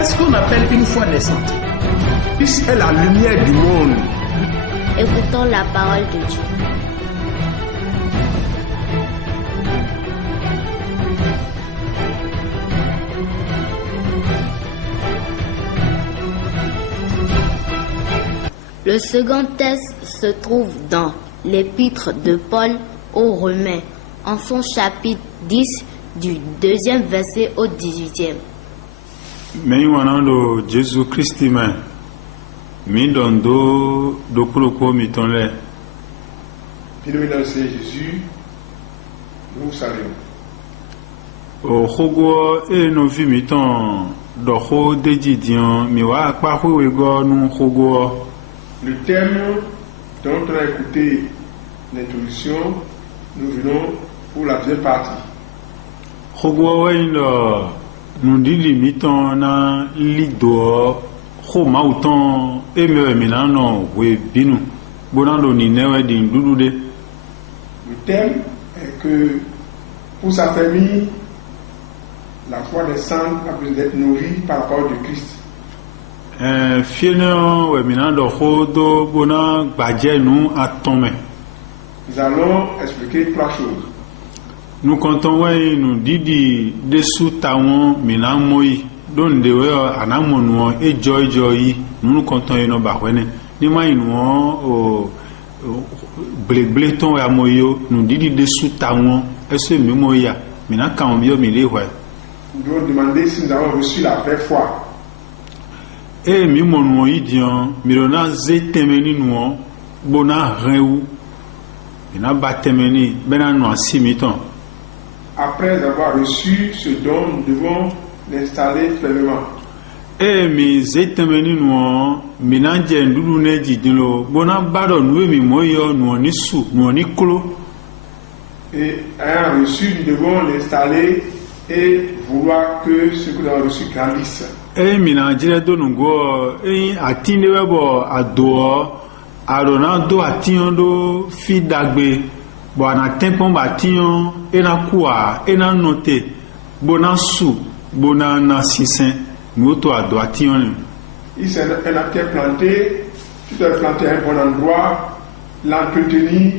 Est-ce qu'on appelle une foi naissante? Christ est la lumière du monde. Écoutons la parole de Dieu. Le second texte se trouve dans l'épître de Paul aux Romains, en son chapitre 10, du 2e verset au 18e. Mais wanando Jésus Christ me mi dondo do kuloko mi tonle. Bien-aimé dans le Seigneur Jésus, nous vous saluons. O khogo e no vi mi ton do kho deji dion mi wa pa khwe go nu khogo. Le thème dont on a écouté l'introduction, nous venons pour la deuxième partie. Khogo wa indo nu dili mi ton na lido kho mauton e me mi na no we binu bonando ni newe din dudude. Le thème est que pour sa famille, la foi des saints a besoin d'être nourrie par la parole de Christ. Fieno we minando khodo bona baje nu atome. Nous allons expliquer trois choses. Nous comptons ouais nous didi dessous tawon minamoi don de we anamonu e joy nous comptons eno bahwene ni mai nu o bleble ton ya moyo nous didi dessous tawon ese mimoya minaka bio milehwe. Nous devons demander si nous avons reçu la vraie foi. E mi monu idion mirona zetemeni nuo bona reu ina batemeni bena no asimiton. Après avoir reçu ce don, nous devons l'installer fermement. E mi zetemeni nuo minanje ndudu neji dilo bona bado nuwe mi moyo nuo nisu nuo niklo. Et ayant reçu, nous devons l'installer et vouloir que ce que nous avons reçu grandisse. E mina jire do nugo e atinde webo ado arona do ation do fi dagbe bo ana tempon ba tion e na kuwa e na note bona su bona na sisen moto ado ation. Il s'est un terre planté, tu dois planter à un bon endroit, l'entretenir,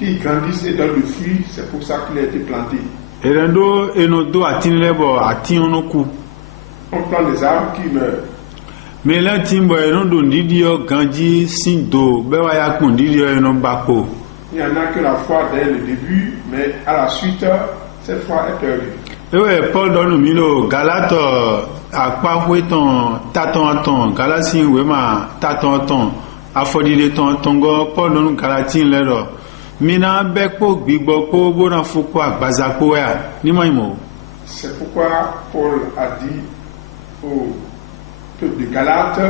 qu'il grandisse et donne le fruit, c'est pour ça qu'il a été planté. E rendo eno do atinde bo ation no ku. On plante des arbres qui meurent. Mais là, Timbo et non d'ondidio, Gandhi, Sindo, Bewaya Kondidio et non Bako. Il y en a que la foi dès le début, mais à la suite, cette foi est perdue. Et ouais, Paul donne milo, Galate, à quoi ton taton, Galatin, Wema, taton, Afodile ton tongo, Paul donne Galatin l'ero. Mina Beko, Bigbo, Bona Fouquois, Bazako, ni maimo. C'est pourquoi Paul a dit au peuple de Galate,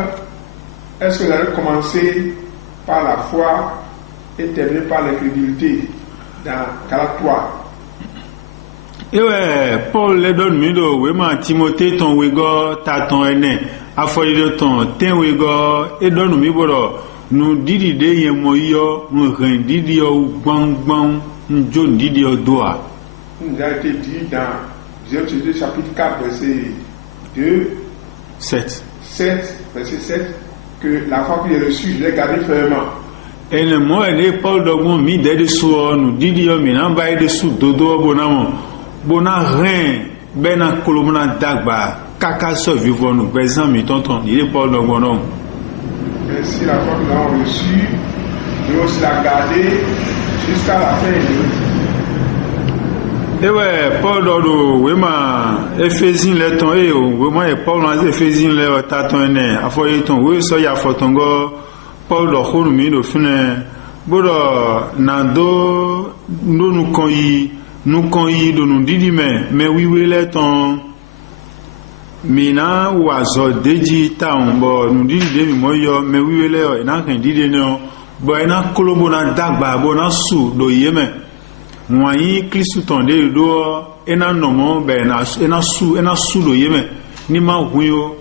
est-ce que vous allez commencer par la foi et terminer par l'incrédulité dans Galate 3? Et ouais, Paul le donne milo, Wema, Timothée, ton wego, taton ene, Afodile ton, ten wego, et donne miboro, nous didi de yemoyo, nous rendidio, bang, nous didio doa. Il nous a été dit dans Exode chapitre 4, verset 2, 7. Verset 7, que la foi qu'il a reçue, je l'ai gardée fermement. Et le mot est Paul Dogmon, mi de sous, nous didio, mi n'amba de sous, dodo, bonamon, bona rein, bena kolomona dagba, kaka so vivons nous, besan mi tonton, il est Paul Dogmon. Ainsi, la foi que nous avons reçue, nous devons aussi la garder jusqu'à la fin de. Ewe Paul dodo wema Ephésiens le ton e o wema e Paul na Ephésiens le taton ene afoye ton we so ya fotongo Paul do khonu mi do fune bodo na do no nu kon yi do nu didi me wiwe le ton mina wazo deji taun bo nu didi de mi moyo me wiwe le o na kan didi ne bo ina kolobo na dagba bo na su do yeme Mwayi Christ tonde do ena nomo be ena su do yeme ni ma huyo.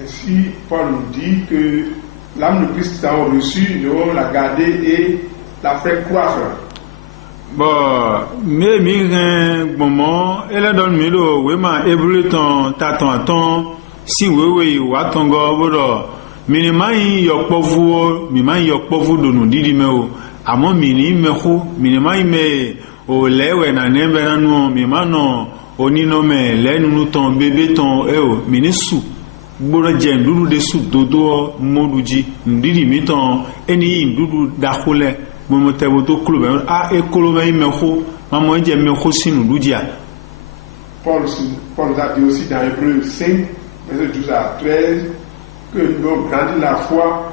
Ainsi Paul nous dit que l'âme de Christ que nous avons reçue, nous devons la garder et la faire croître. Bon, mais bon, elle a donné le wema ébruton, taton, si oui, watongo, bodo, minimai yok povu, mimai yok povu de nous dit meo, à mon minimai me, au lewe na nemberano, mimano, onino me, nous ton bébé ton, minisu, bodo jen, doudou de sou, dodo, moduji, ndidi miton, eni, doudou d'achole. Bon, club a écologie mecho, maman dit mecho si nous doudia. Paul nous a dit aussi dans Hébreux 5, verset 12 à 13, que nous devons grandir la foi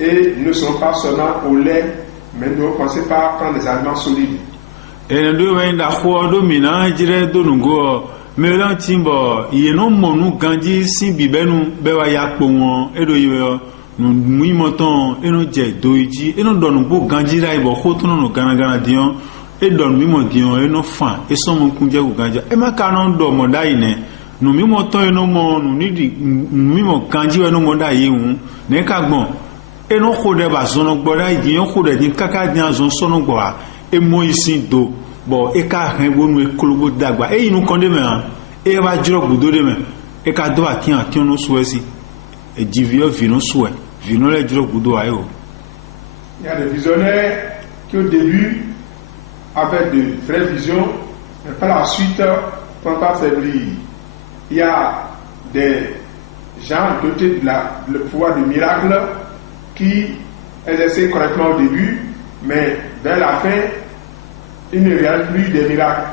et ne sommes pas seulement au lait, mais nous devons commencer par prendre des aliments solides. Et nous devons d'accord dominant, je dirais, de nous go, mais là, timbo, il y a non monu gandi si bibenu bewa yakpon et de nous mouillons et nous disons doiji et nous donnons beaucoup gandira et beaucoup de nos gana dion et donnons mimo dion et nos fins et sommes kunja ou ganja et ma canon do modaine nous mimo ton et nos mon nous ni mimo ganji et nos modaine ou ne kagbon et nos kode ba zono boda dion kode din kaka dian zon sono boa et moi ici do bon et ka rien bon nous kolobo dagba et nous condé mais et va jiro gudo de mais et ka do akin no souesi et divio vino souet. Il y a des visionnaires qui au début avaient de vraies visions, mais par la suite ne sont pas faiblir. Il y a des gens dotés de le pouvoir du miracle qui exerçaient correctement au début, mais vers la fin, il ne réalise plus des miracles.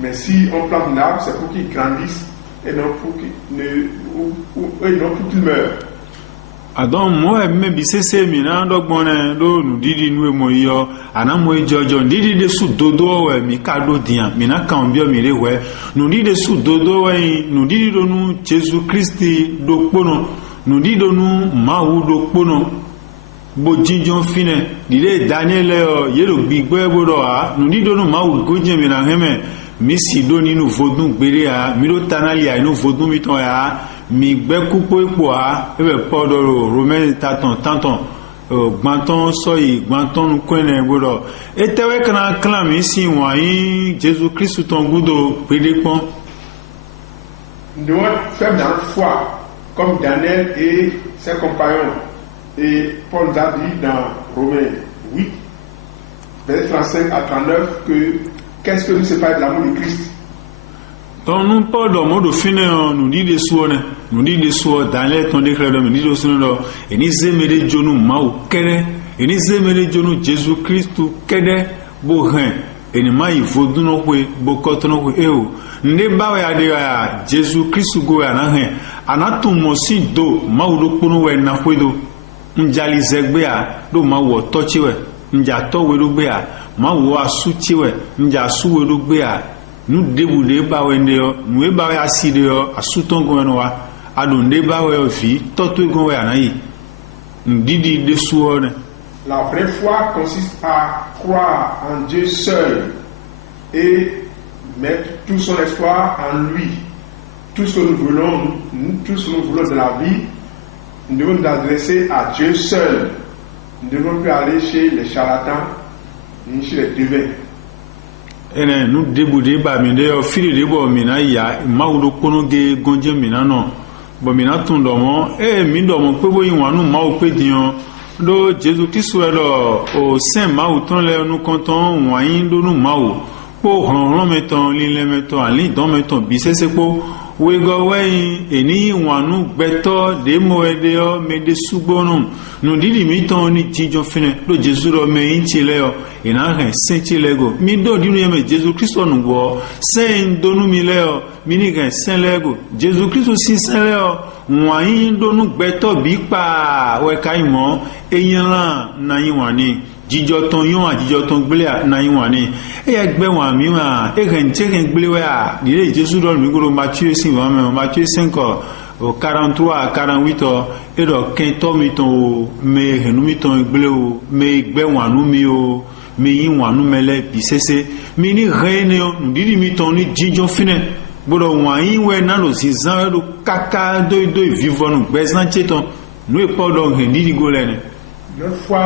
Mais si on plante un arbre, c'est pour qu'il grandisse et non pour qu'il meure. Adon moi me bisese mina do gbone do nu didi nu emoyo ana mo jojo didi de su dodo we mi ka do dian mina kan bio mi re we nu didi de su dodo we nu didi do nu Jesus Christi do pono nu didi do nu mawu do pono bo jinjon fine dide Daniel yelo gbigbe bodo a nu didi do nu mawu goje mi na heme mi si do ni nu vodun gbere a mi do tanali a nu vodun mi ton ya mi gbekupo epo a ebe podoro romain tanton gbanton soyi gbanton kwene bodo etewe kana clan mi si wọ̀nyí Jesus Christ ton gudo pedepon. Nous devons faire dans la foi comme Daniel et ses compagnons, et Paul nous a dit dans Romains 8 verset 35 à 39 que qu'est-ce que nous sépare de l'amour de Christ. Donc nous pas dans mode fini nous dit des soins nous dit des soins dans les temps déclaré nous dit des soins et ni zemere jonu mau kere et ni zemere jonu Jésus Christ kede bo hen et ni mai vodu no kwe bo koto no kwe eo ne bawe ade ya Jésus Christ go ya na hen anatu mosi do mau do kunu we na kwe do njali zegbe a do mau tochi we nja to we do gbe a mau asuchi we nja su we do gbe a nous débouler bawendeo nous bawe asideo asuton gwenwa adonde bawe vi toto gwenwa anayi ndidi de suone. La vraie foi consiste à croire en Dieu seul et mettre tout son espoir en lui. Tout ce que nous voulons de la vie, nous devons nous adresser à Dieu seul. Nous ne devons plus aller chez les charlatans ni chez les devins. Ene nous débouler ba mi de fili de bo mi na ya mawdo kono ge gonje mi na no bo mi na tun do mo mi do mo pe bo yin wanu mawo pe dion do Jesus Christ lo o saint mawo ton le nu konton wan yin do nu mawo po ron meton li le meton ali don meton bi sese po we go we eni wanu gbeto de mo ede o me de sugbonu nu didi mi ton ni tijo fine do Jesus lo me yin ti le o ina ren saint lego mi do dinu yeme Jesus Christ nu go saint do nu mi le o mi ni ren saint lego Jesus Christ si saint le o wan yin do nu gbeto bi pa we kai mo eyan la na yin wani jijo ton yon jijo ton gbele na yin wani e gbe wan mi ma e ren je ren gbele we a dire Jesus do mi go Matthieu 5 au 43 à 48 et do kento mi ton me henu mi ton gbele o me gbe wan nu mi o me yin wan nu mele bi sese mi ni rene o ndidi mi ton ni jijo fine bodo wan yin we na lo si zan do kaka do vivre nu gbe zan cheton nu e po do ndidi go lene. Notre foi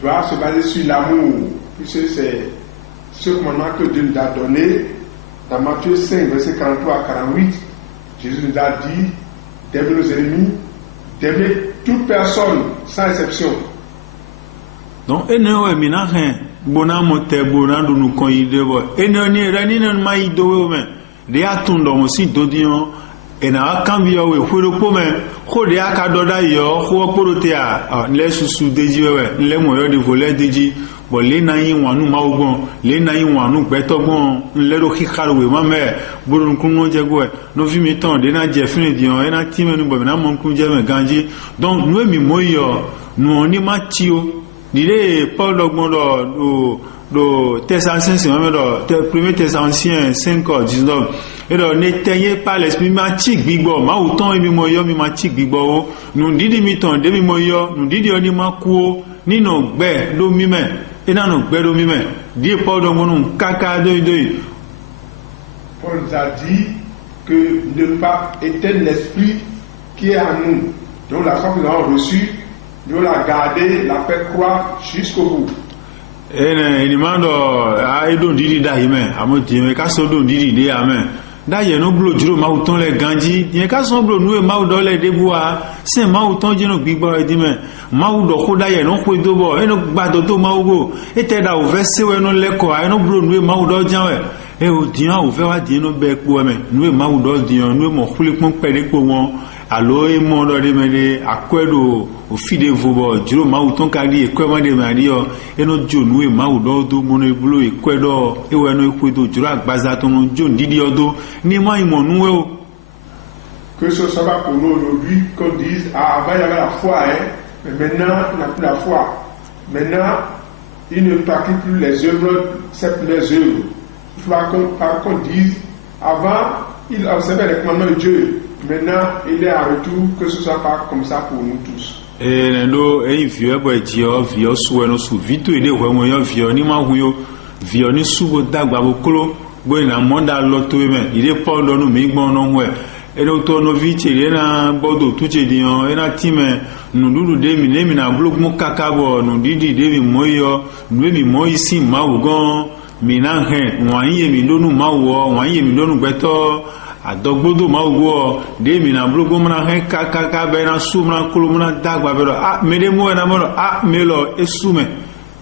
doit se baser sur l'amour, puisque c'est ce commandement que Dieu nous a donné, dans Matthieu 5, verset 43 à 48, Jésus nous a dit d'aimer nos ennemis, d'aimer toute personne, sans exception. Donc, et nous, bona mote bona do nu kon yide bo eno ni rani nan mai do me de atundo mo si do dion ena akambio we huro po me ko de aka do da yo ko porote a le susu deji we le mo yo de voler deji bo le na yin wanu ma ogbon le na yin wanu gbetogbon le ro kikaru we ma me burun kun no je go no vi mi ton de na je fin dion ena ti me nu bo na mo kun je me ganji donc nous mi moyo nous on ni ma ti o Dile Paul do Thessaloniciens, premier Thessaloniciens 5:19. Et donc n'éteignez pas l'esprit matique bibo. Ma autant et mi moyo mi matique bibo. Nous didi mi ton de mi moyo. Nous didi oni makuo ni no gbe do mi me. Et na no gbe do mi me. Dit Paul do ngonu kaka do. Paul nous a dit que ne pas éteindre l'esprit qui est en nous. Donc la foi que nous avons reçue, nous la garder, la faire croire jusqu'au bout. Ni mando ai don didi da hime amoti me ka so don didi de amen da ye no blo juro ma uton le ganji ye ka so blo nu e ma udo le debuwa se ma uton jino gbigbo e di me ma udo ko da ye no ko do bo e no gbado to ma ugo e te da o ve se we no leko ai no blo nu e ma udo jan we e o dian o ve wa di no be po me nu e ma udo dian nu e mo khuli pon pere ko won alo e mo do de me de akwedo o fide vobo juro ma uton ka di ekwe de ma ri o eno jonu e ma udo do mo no bulo ekwedo e we no ekwedo juro agbaza to no jon didi odo ni ma imo nu we o. Que ce soit pas pour nous aujourd'hui qu'on dise avant il y avait la foi mais maintenant il n'y a plus la foi. Maintenant il ne pratique plus les œuvres, c'est plus les œuvres. Il faut pas qu'on dise avant il observait les commandements de Dieu. Maintenant, il est en retour, que ce soit pas comme ça pour nous tous. Et nous, il vient pour dire, vient sous nous sous vite et de vraiment vient ni ma huyo, vient ni sous dagba bokolo, bon na monda loto mais il est pas dans nous mais bon non ouais. Et donc ton vite il est na bodo tout est dit et na time nous nous de mi na blog mo kakabo nous dit de mi moyo, nous mi moyi si ma ugon mi na he, wanye mi donu ma wo, wanye mi donu beto adogbodo ma ugo de mi na blogo mna he kaka be na sumna kulumna dagba be mede mo na mo melo esume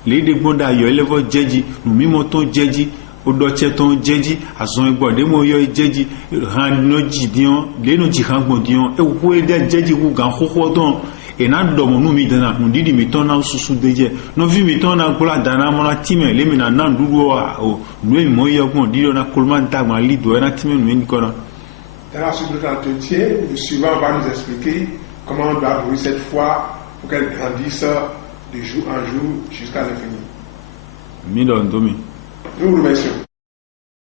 le de gbonda yo elevo jeji nu mi mo ton jeji odo che ton jeji azon egbo de mo yo jeji han no jidion le no ji han gbodion e wo e de jeji ku gan khokho don e na do mo nu mi dana nu didi mi ton na susu deje no vi mi ton na kula dana mo na time le mi na ndudu o nu mo yo gbon didi na kulma dagba lido na time nu mi kono. Dans la suite de l'entretien, le suivant va nous expliquer comment on doit nourrir cette foi pour qu'elle grandisse de jour en jour jusqu'à l'infini. Nous vous remercions.